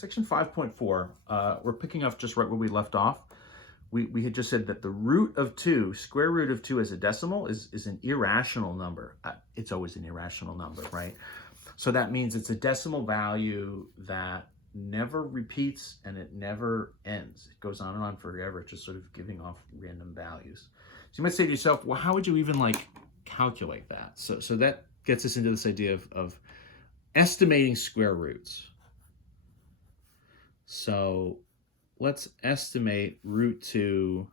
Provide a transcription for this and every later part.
section 5.4, we're picking up just right where we left off. We had just said that the root of 2, square root of 2 as a decimal is an irrational number. It's always an irrational number, right? So that means it's a decimal value that never repeats and it never ends. It goes on and on forever, just sort of giving off random values. So you might say to yourself, well, how would you even like calculate that? So that gets us into this idea of estimating square roots. So let's estimate root 2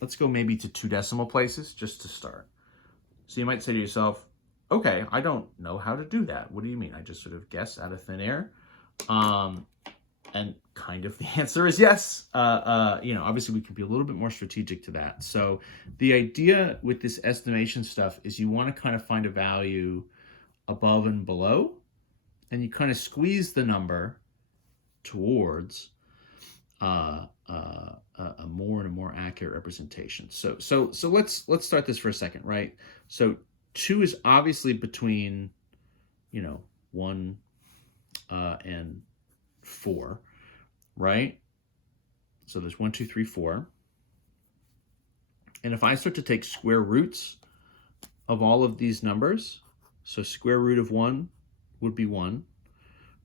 let's go maybe to 2 decimal places just to start. So you might say to yourself, okay, I don't know how to do that. What do you mean? I just sort of guess out of thin air? And kind of the answer is yes. Obviously we could be a little bit more strategic to that. So the idea with this estimation stuff is you want to kind of find a value above and below, and you kind of squeeze the number towards a more and a more accurate representation. So let's start this for a second, right? So 2 is obviously between 1 and 4, right? So there's 1, 2, 3, 4. And if I start to take square roots of all of these numbers, so square root of 1 would be 1,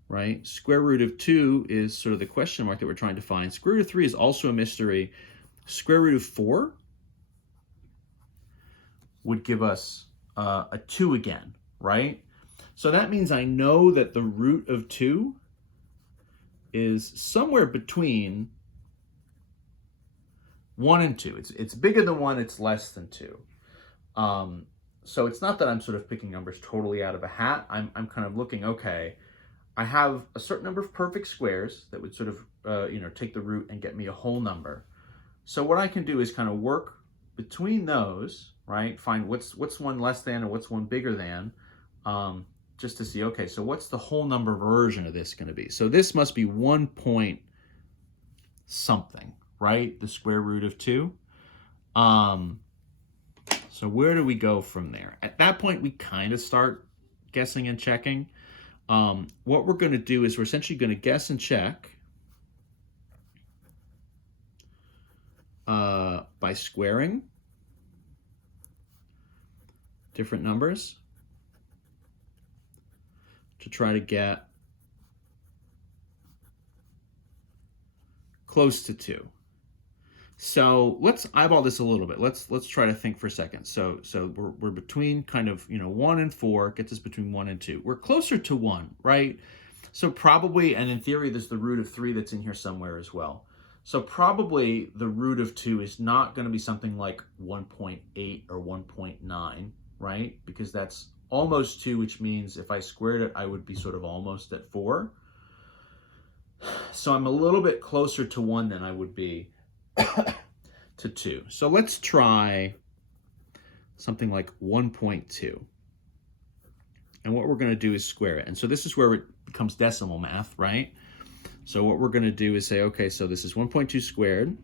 right? Square root of 2 is sort of the question mark that we're trying to find. Square root of 3 is also a mystery. Square root of 4 would give us a 2 again, right? So that means I know that the root of 2 is somewhere between 1 and 2. It's bigger than 1, it's less than 2. So it's not that I'm sort of picking numbers totally out of a hat. I'm kind of looking, okay, I have a certain number of perfect squares that would sort of, take the root and get me a whole number. So what I can do is kind of work between those, right? Find what's one less than or what's one bigger than, just to see, okay, so what's the whole number version of this going to be? So this must be 1 point something, right? The square root of 2. So where do we go from there? At that point, we kind of start guessing and checking. What we're going to do is we're essentially going to guess and check by squaring different numbers to try to get close to 2. So let's eyeball this a little bit. Let's try to think for a second. So we're between kind of 1 and 4, gets us between 1 and 2. We're closer to 1, right? So probably, and in theory, there's the root of 3 that's in here somewhere as well. So probably the root of 2 is not going to be something like 1.8 or 1.9, right? Because that's almost 2, which means if I squared it, I would be sort of almost at 4. So I'm a little bit closer to 1 than I would be to 2. So let's try something like 1.2. And what we're going to do is square it. And so this is where it becomes decimal math, right? So what we're going to do is say, okay, so this is 1.2 squared.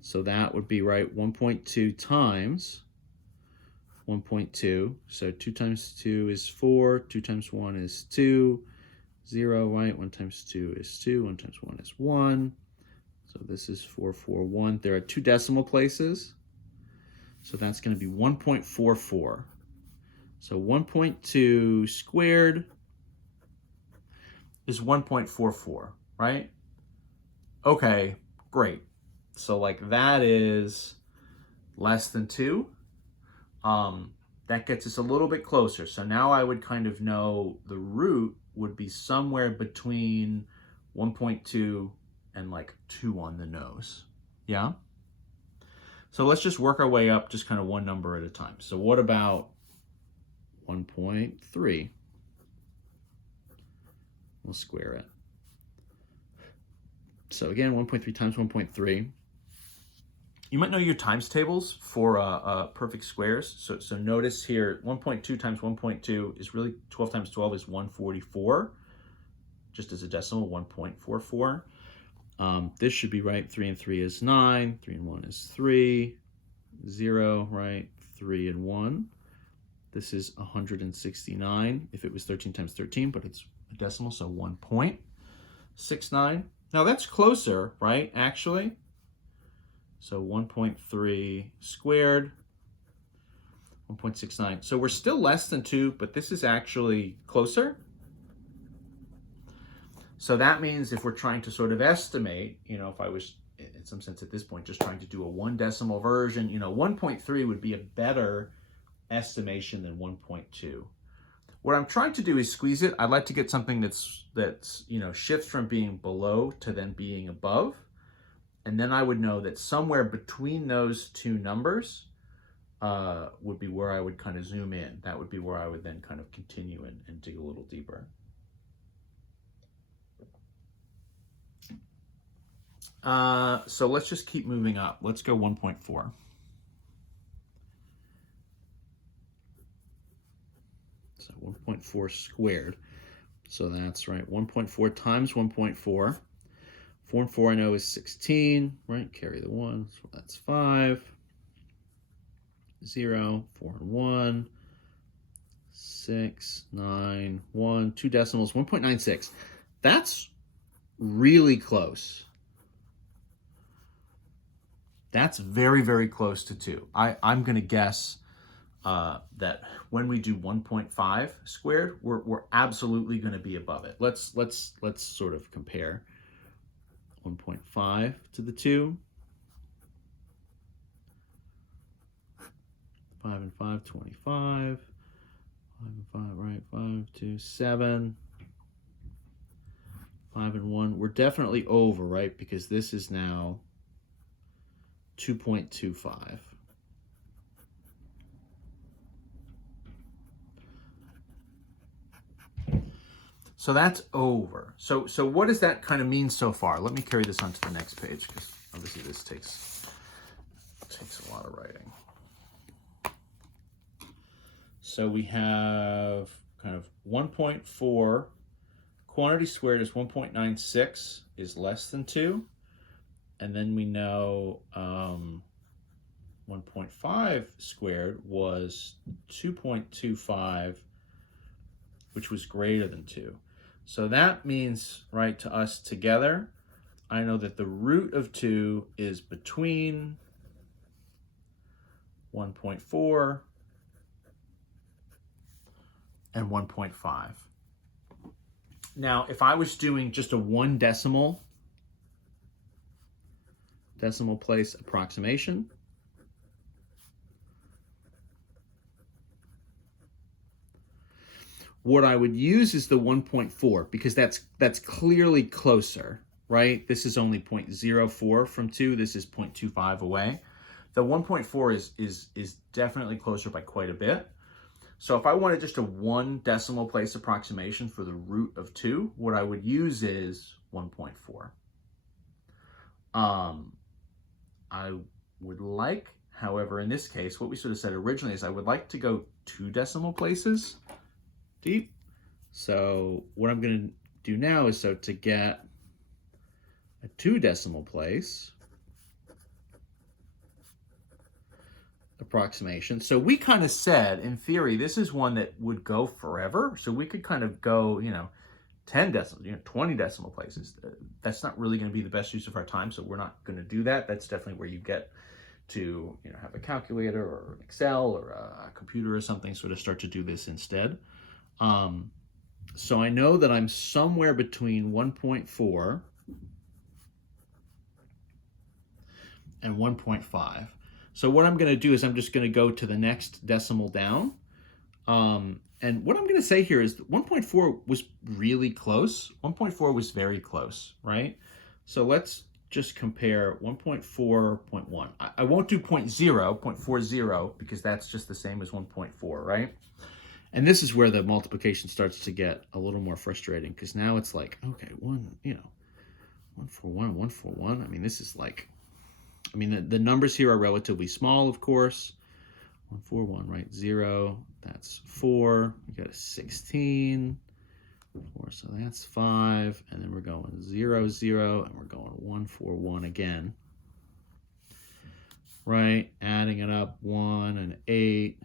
So that would be, right, 1.2 times 1.2. So 2 times 2 is 4. 2 times 1 is 2. 0, right? 1 times 2 is 2. 1 times 1 is 1. So this is 441. There are 2 decimal places. So that's going to be 1.44. So 1.2 squared is 1.44, right? Okay, great. So like that is less than 2. That gets us a little bit closer. So now I would kind of know the root would be somewhere between 1.2 and like 2 on the nose. Yeah? So let's just work our way up just kind of one number at a time. So what about 1.3? We'll square it. So again, 1.3 times 1.3. You might know your times tables for perfect squares. So notice here, 1.2 times 1.2 is really 12 times 12 is 144. Just as a decimal, 1.44. This should be right. 3 and 3 is 9. 3 and 1 is 3. 0, right? 3 and 1 This is 169 if it was 13 times 13, but it's a decimal, so 1.69. Now that's closer, right, actually? So 1.3 squared, 1.69. So we're still less than 2, but this is actually closer. So that means if we're trying to sort of estimate, if I was, in some sense at this point, just trying to do a 1 decimal version, 1.3 would be a better estimation than 1.2. What I'm trying to do is squeeze it. I'd like to get something that's shifts from being below to then being above. And then I would know that somewhere between those two numbers would be where I would kind of zoom in. That would be where I would then kind of continue and dig a little deeper. So let's just keep moving up. Let's go 1.4. So 1.4 squared. So that's right, 1.4 times 1.4. 4 and 4 I know is 16, right? Carry the 1, so that's 5. 0, 4 and 1, 6, 9, 1, 2 decimals, 1.96. That's really close. That's very, very close to 2. I'm going to guess that when we do 1.5 squared, we're absolutely going to be above it. Let's sort of compare 1.5 to the 2. 5 and 5, 25. 5 and 5, right? 5, 2, 7. 5 and 1. We're definitely over, right? Because this is now 2.25. So that's over. So what does that kind of mean so far? Let me carry this on to the next page, because obviously this takes a lot of writing. So we have kind of 1.4, quantity squared is 1.96, is less than 2. And then we know 1.5 squared was 2.25, which was greater than 2. So that means, right, to us together, I know that the root of 2 is between 1.4 and 1.5. Now, if I was doing just a 1 decimal place approximation, what I would use is the 1.4, because that's clearly closer, right? This is only 0.04 from 2. This is 0.25 away. The 1.4 is definitely closer by quite a bit. So if I wanted just a 1 decimal place approximation for the root of 2, what I would use is 1.4. I would like, however, in this case, what we sort of said originally is I would like to go 2 decimal places deep. So what I'm going to do now is, so to get a 2 decimal place approximation. So we kind of said, in theory, this is one that would go forever. So we could kind of go, 10 decimals, 20 decimal places. That's not really going to be the best use of our time, so we're not going to do that. That's definitely where you get to, have a calculator or an Excel or a computer or something, sort of start to do this instead. So I know that I'm somewhere between 1.4 and 1.5. So what I'm going to do is I'm just going to go to the next decimal down. And what I'm going to say here is 1.4 was really close. 1.4 was very close, right? So let's just compare 1.4.1. I won't do 0.40, because that's just the same as 1.4, right? And this is where the multiplication starts to get a little more frustrating, because now it's like, okay, 141, 141. I mean, this is like, the numbers here are relatively small, of course. 141, right? 0, that's 4. We got a 16, 4, so that's 5. And then we're going 0, 0, and we're going 141 again. Right? Adding it up, 1 and 8,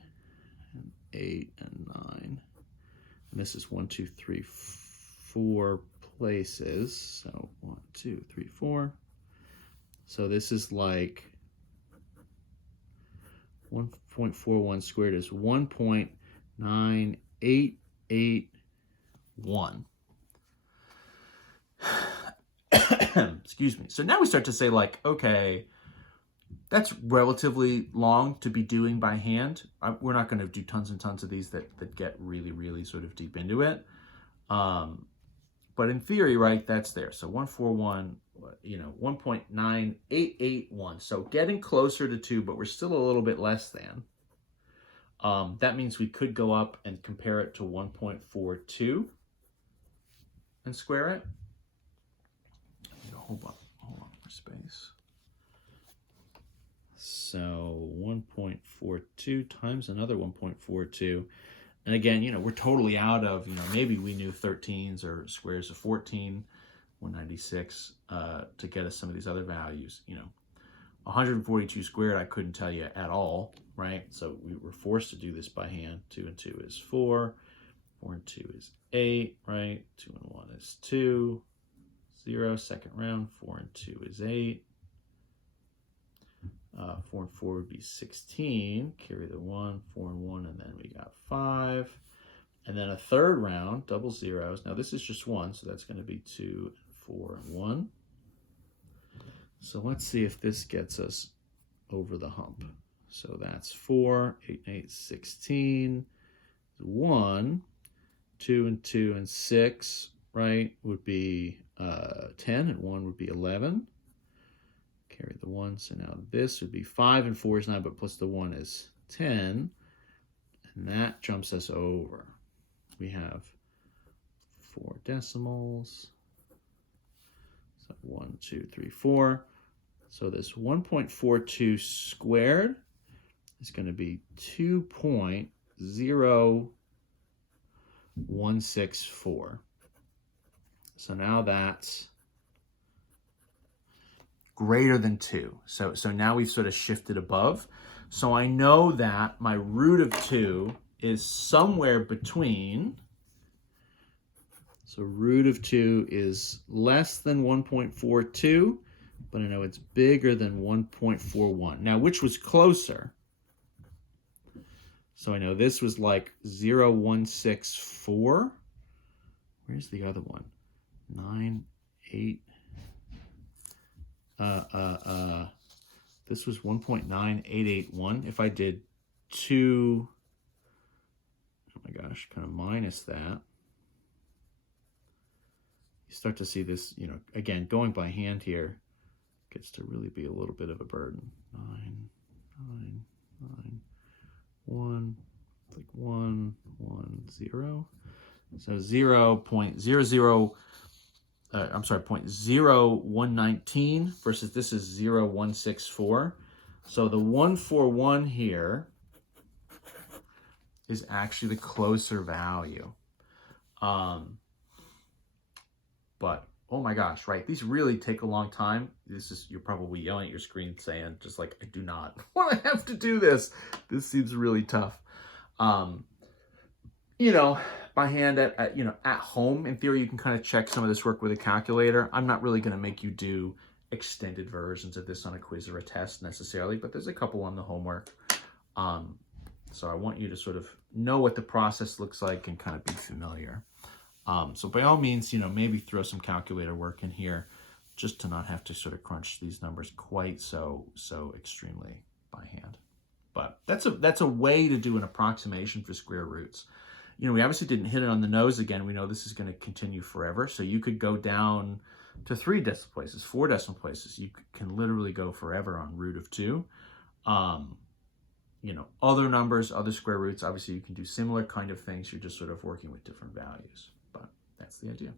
and 8, and 9. And this is 1, 2, 3, 4 places. So 1, 2, 3, 4. So this is like 1.41 squared is 1.9881. Excuse me. So now we start to say, like, okay, that's relatively long to be doing by hand. We're not going to do tons and tons of these that get really, really sort of deep into it. But in theory, right, that's there. So 141, 1.9881. So getting closer to 2, but we're still a little bit less than. That means we could go up and compare it to 1.42 and square it. Hold on for space. So 1.42 times another 1.42. And again, we're totally out of, maybe we knew 13s or squares of 14, 196 to get us some of these other values. 142 squared, I couldn't tell you at all, right? So we were forced to do this by hand. 2 and 2 is 4. 4 and 2 is 8, right? 2 and 1 is 2. 0, second round. 4 and 2 is 8. 4 and 4 would be 16. Carry the 1, 4 and 1, and then we got 5. And then a third round, double zeros. Now this is just 1, so that's going to be 2, 4, and 1. So let's see if this gets us over the hump. So that's 4, 8 and 8, 16. 1, 2 and 2 and 6, right, would be 10, and 1 would be 11. Carry the 1, so now this would be 5 and 4 is 9, but plus the 1 is 10, and that jumps us over. We have 4 decimals, so 1, 2, 3, 4. So this 1.42 squared is going to be 2.0164. So now that's greater than 2. So now we've sort of shifted above. So I know that my root of 2 is somewhere between, so root of 2 is less than 1.42, but I know it's bigger than 1.41. Now, which was closer? So I know this was like 0.164. Where's the other one? 9, 8. This was 1.9881. If I did 2, oh my gosh, kind of minus that, you start to see this, again, going by hand here gets to really be a little bit of a burden. 9, 9, 9, 1, it's like 1, 1, 0. So 0.0119 versus this is 0.164. So the 141 here is actually the closer value. But oh my gosh, right? These really take a long time. You're probably yelling at your screen saying, just like, I do not want to have to do this. This seems really tough. By hand at home, in theory, you can kind of check some of this work with a calculator. I'm not really going to make you do extended versions of this on a quiz or a test necessarily, but there's a couple on the homework. So I want you to sort of know what the process looks like and kind of be familiar. So by all means, maybe throw some calculator work in here just to not have to sort of crunch these numbers quite so extremely by hand. But that's a way to do an approximation for square roots. We obviously didn't hit it on the nose again. We know this is going to continue forever. So you could go down to 3 decimal places, 4 decimal places. You can literally go forever on root of 2. Other numbers, other square roots, obviously you can do similar kind of things. You're just sort of working with different values. But that's the idea.